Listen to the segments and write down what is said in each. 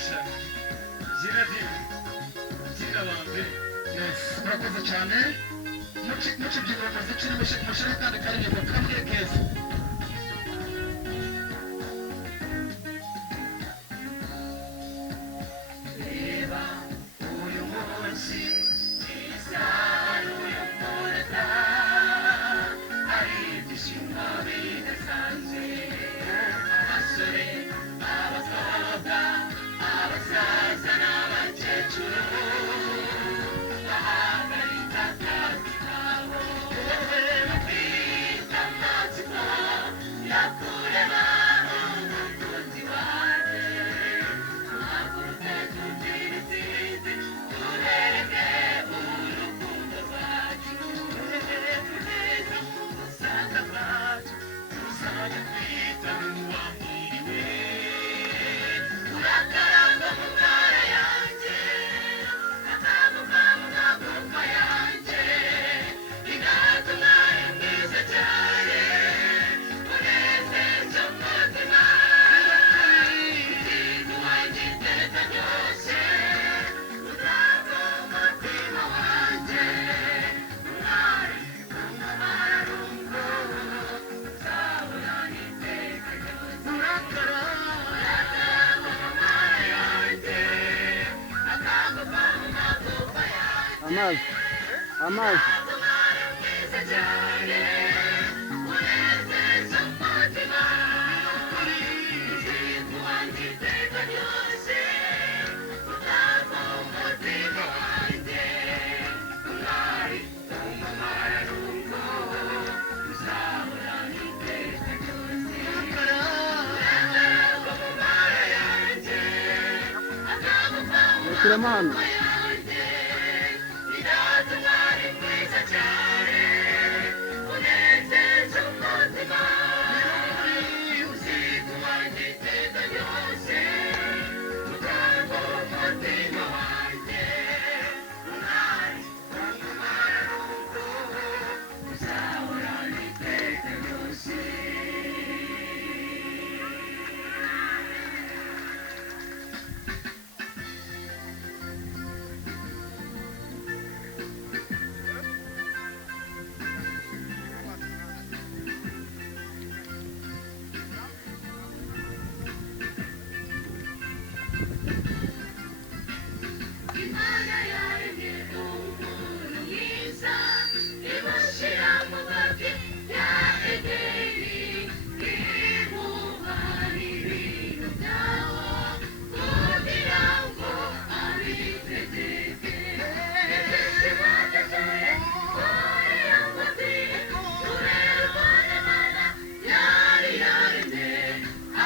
Sasha, Zinedine, Tina Wambe. Yes, murakoze cyane. Mukibyinira umuziki mushire kandi karirimbo kamwe keza. Reba uyu munsi isaruye umurata hari ibyishimo bidasanzwe abasore abakobwa abasaza n'abakecuru bahagarika akazi kabo bafite amatsiko yo kureba umukunzi wanjye tuhaguruke tubyine intsinzi tubereke urukundo rwacu tugeze mu busaza bwacu tuzajya twita n'uwambiriwe urakaranga mu ntara yanjye akamuka mu magufa yanjye ingata umwari mwiza cyane unezeza umutima ikintu wanjye iteka ryose utaka umutima wanjye umwari umumararungu uzabona n'iteka ryose urakaranga mu ntara yanjye akamuka mu magufa yanjye Amazi. umwari mwiza cyane unezeza umutima ikintu wanjye iteka ryose utaka umutima wanjye umwari umumararungu uzahora n'iteka ryose urakaranga mu ntara yanjye akamuka mu Rekiremo hano. magufa yanjye ingata umwari mwiza cyane unezeza umutima uziga wanjye iteka ryose utanga umutima wanjye umwari umumararungu uzahora n'iteka ryose Imana yaremye umuntu mwiza imushyira mu gace ya Edeni imuha n'ibintu byaho kugira ngo abitegeke ibyishimo byuzuye kuri iyo ngobyi ureba Imana yari yaremye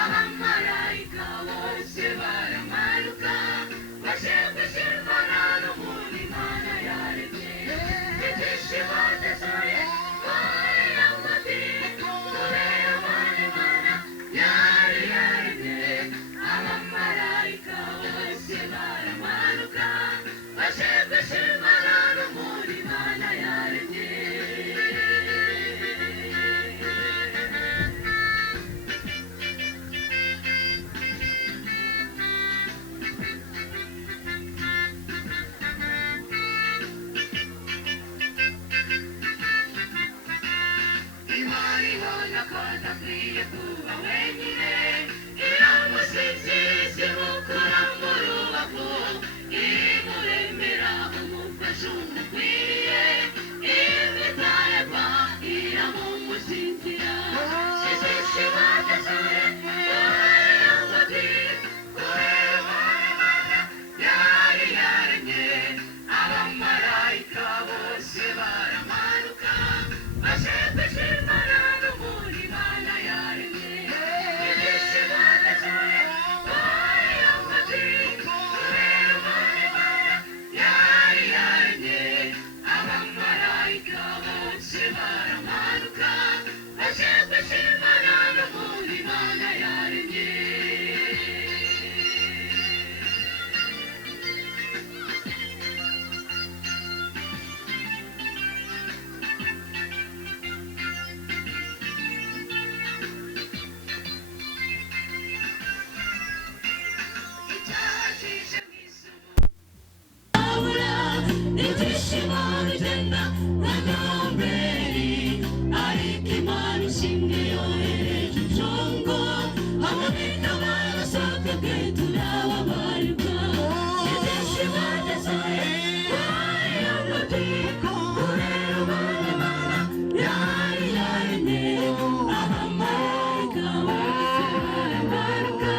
abamarayika bose baramanuka baje gushimwa n'umuntu Imana yaremye ibyishimo byuzuye kuri iyo ngobyi ureba Imana yari yaremye abamarayika bose baramanuka baje gushimwa n'umuntu Imana yaremye Imana ibona ko adakwiye kuba wenyine iramusiziza imukura mu rubavu imuremera umufasha umukwiriye imwitayeho iramumusinzira ibyishimo byuzuye kuri iyo ngobyi kureba Imana yari yaremye abamarayika bose baramanuka baje gushimana n'umuntu Imana yaremye ibyishimo byuzuye kuri iyo ngobyi kureba Imana yari yaremye abamarayika bose baramanuka baje gushimana n'umuntu Imana amaraso twebwe turababarirwa ibyishimo byasohoye wayo mutiko urera umwana imana yari yaremye abamarayika bose baragaruka